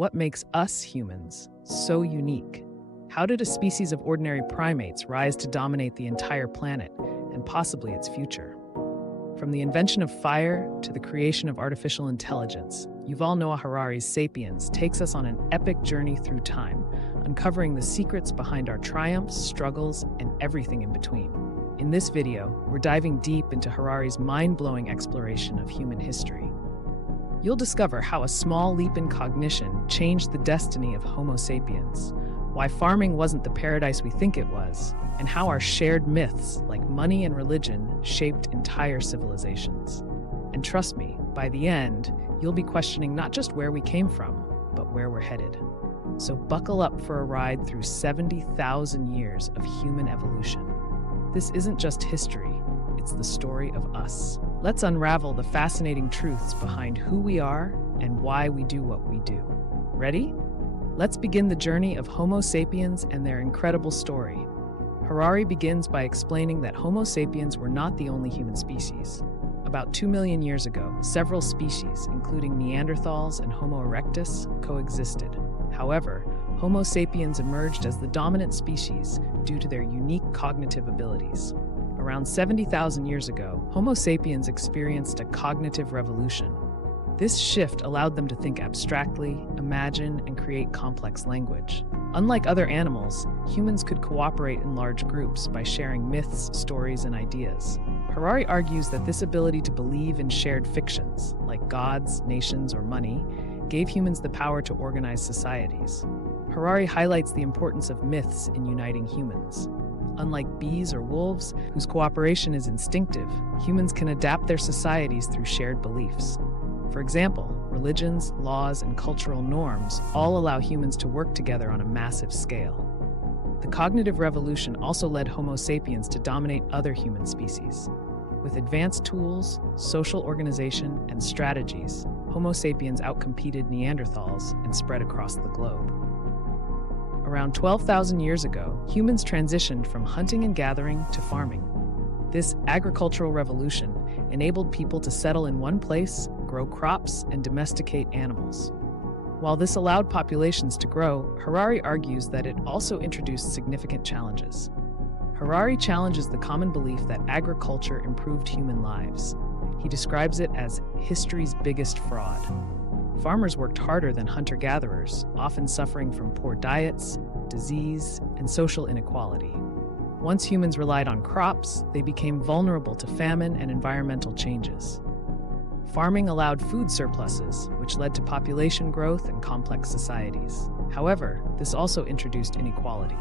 What makes us humans so unique? How did a species of ordinary primates rise to dominate the entire planet and possibly its future? From the invention of fire to the creation of artificial intelligence, Yuval Noah Harari's Sapiens takes us on an epic journey through time, uncovering the secrets behind our triumphs, struggles, and everything in between. In this video, we're diving deep into Harari's mind-blowing exploration of human history. You'll discover how a small leap in cognition changed the destiny of Homo sapiens, why farming wasn't the paradise we think it was, and how our shared myths, like money and religion, shaped entire civilizations. And trust me, by the end, you'll be questioning not just where we came from, but where we're headed. So buckle up for a ride through 70,000 years of human evolution. This isn't just history, it's the story of us. Let's unravel the fascinating truths behind who we are and why we do what we do. Ready? Let's begin the journey of Homo sapiens and their incredible story. Harari begins by explaining that Homo sapiens were not the only human species. About 2 million years ago, several species, including Neanderthals and Homo erectus, coexisted. However, Homo sapiens emerged as the dominant species due to their unique cognitive abilities. Around 70,000 years ago, Homo sapiens experienced a cognitive revolution. This shift allowed them to think abstractly, imagine, and create complex language. Unlike other animals, humans could cooperate in large groups by sharing myths, stories, and ideas. Harari argues that this ability to believe in shared fictions, like gods, nations, or money, gave humans the power to organize societies. Harari highlights the importance of myths in uniting humans. Unlike bees or wolves, whose cooperation is instinctive, humans can adapt their societies through shared beliefs. For example, religions, laws, and cultural norms all allow humans to work together on a massive scale. The cognitive revolution also led Homo sapiens to dominate other human species. With advanced tools, social organization, and strategies, Homo sapiens outcompeted Neanderthals and spread across the globe. Around 12,000 years ago, humans transitioned from hunting and gathering to farming. This agricultural revolution enabled people to settle in one place, grow crops, and domesticate animals. While this allowed populations to grow, Harari argues that it also introduced significant challenges. Harari challenges the common belief that agriculture improved human lives. He describes it as history's biggest fraud. Farmers worked harder than hunter-gatherers, often suffering from poor diets, disease, and social inequality. Once humans relied on crops, they became vulnerable to famine and environmental changes. Farming allowed food surpluses, which led to population growth and complex societies. However, this also introduced inequality.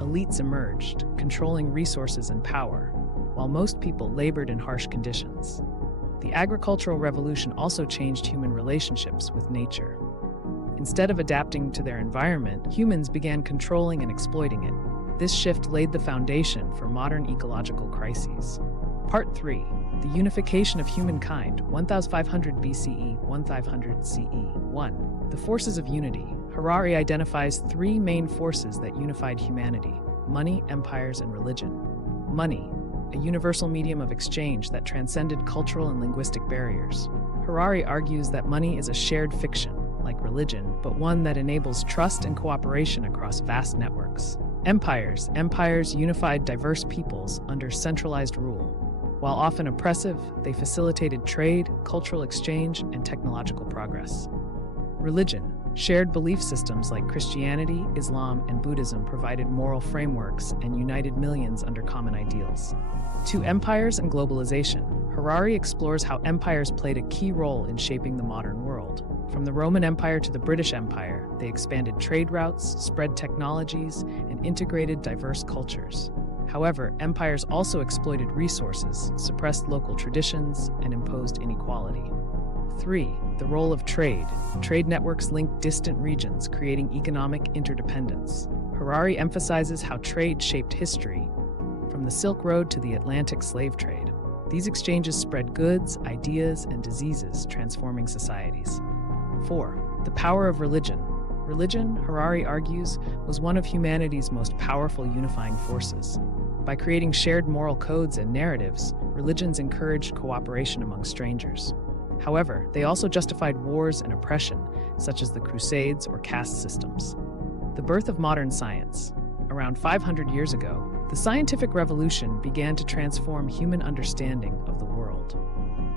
Elites emerged, controlling resources and power, while most people labored in harsh conditions. The agricultural revolution also changed human relationships with nature. Instead of adapting to their environment, humans began controlling and exploiting it. This shift laid the foundation for modern ecological crises. Part 3. The Unification of Humankind, 1500 BCE, 1500 CE. 1. The Forces of Unity. Harari identifies three main forces that unified humanity: money, empires, and religion. Money, a universal medium of exchange that transcended cultural and linguistic barriers. Harari argues that money is a shared fiction, like religion, but one that enables trust and cooperation across vast networks. Empires unified diverse peoples under centralized rule. While often oppressive, they facilitated trade, cultural exchange, and technological progress. Religion, shared belief systems like Christianity, Islam, and Buddhism provided moral frameworks and united millions under common ideals. 2. Empires and globalization. Harari explores how empires played a key role in shaping the modern world. From the Roman Empire to the British Empire, they expanded trade routes, spread technologies, and integrated diverse cultures. However, empires also exploited resources, suppressed local traditions, and imposed inequality. 3. The role of trade. Trade networks linked distant regions, creating economic interdependence. Harari emphasizes how trade shaped history, from the Silk Road to the Atlantic slave trade. These exchanges spread goods, ideas, and diseases, transforming societies. 4. The power of religion. Religion, Harari argues, was one of humanity's most powerful unifying forces. By creating shared moral codes and narratives, religions encouraged cooperation among strangers. However, they also justified wars and oppression, such as the Crusades or caste systems. The birth of modern science. Around 500 years ago, the scientific revolution began to transform human understanding of the world.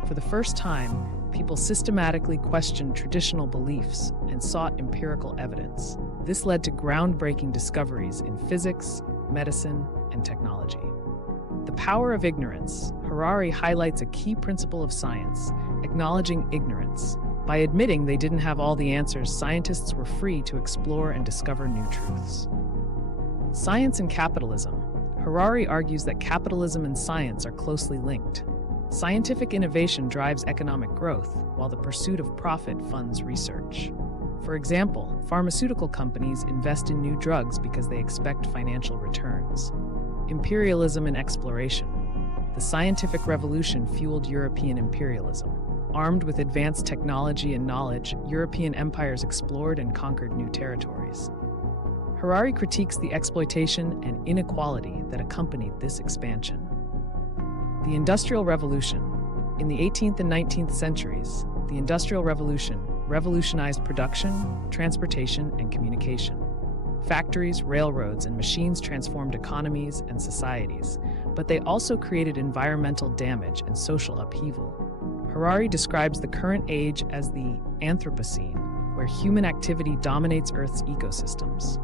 For the first time, people systematically questioned traditional beliefs and sought empirical evidence. This led to groundbreaking discoveries in physics, medicine, and technology. The power of ignorance. Harari highlights a key principle of science, acknowledging ignorance. By admitting they didn't have all the answers, scientists were free to explore and discover new truths. Science and capitalism. Harari argues that capitalism and science are closely linked. Scientific innovation drives economic growth, while the pursuit of profit funds research. For example, pharmaceutical companies invest in new drugs because they expect financial returns. Imperialism and exploration. The scientific revolution fueled European imperialism. Armed with advanced technology and knowledge, European empires explored and conquered new territories. Harari critiques the exploitation and inequality that accompanied this expansion. The Industrial Revolution. In the 18th and 19th centuries, the Industrial Revolution revolutionized production, transportation, and communication. Factories, railroads, and machines transformed economies and societies, but they also created environmental damage and social upheaval. Harari describes the current age as the Anthropocene, where human activity dominates Earth's ecosystems.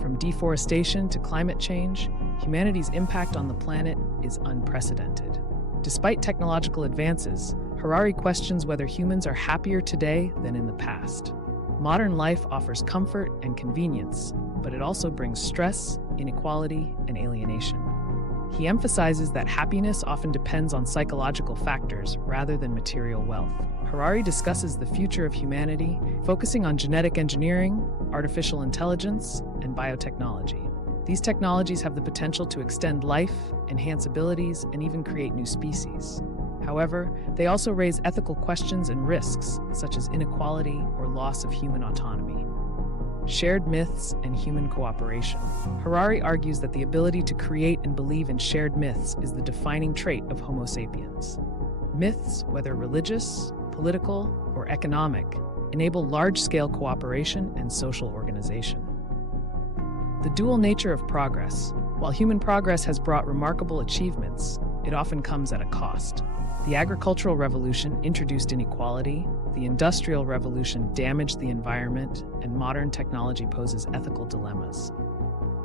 From deforestation to climate change, humanity's impact on the planet is unprecedented. Despite technological advances, Harari questions whether humans are happier today than in the past. Modern life offers comfort and convenience, but it also brings stress, inequality, and alienation. He emphasizes that happiness often depends on psychological factors rather than material wealth. Harari discusses the future of humanity, focusing on genetic engineering, artificial intelligence, and biotechnology. These technologies have the potential to extend life, enhance abilities, and even create new species. However, they also raise ethical questions and risks, such as inequality or loss of human autonomy. Shared myths and human cooperation. Harari argues that the ability to create and believe in shared myths is the defining trait of Homo sapiens. Myths, whether religious, political, or economic, enable large-scale cooperation and social organization. The dual nature of progress. While human progress has brought remarkable achievements, it often comes at a cost. The agricultural revolution introduced inequality, the industrial revolution damaged the environment, and modern technology poses ethical dilemmas.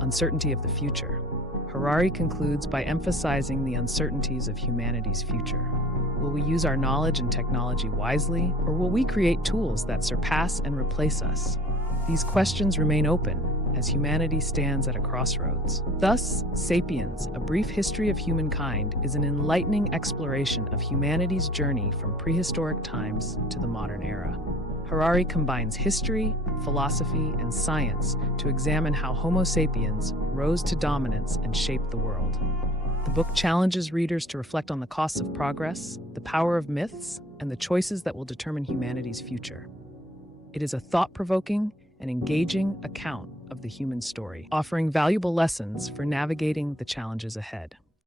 Uncertainty of the future. Harari concludes by emphasizing the uncertainties of humanity's future. Will we use our knowledge and technology wisely, or will we create tools that surpass and replace us? These questions remain open as humanity stands at a crossroads. Thus, Sapiens, A Brief History of Humankind, is an enlightening exploration of humanity's journey from prehistoric times to the modern era. Harari combines history, philosophy, and science to examine how Homo sapiens rose to dominance and shaped the world. The book challenges readers to reflect on the costs of progress, the power of myths, and the choices that will determine humanity's future. It is a thought-provoking and engaging account of the human story, offering valuable lessons for navigating the challenges ahead.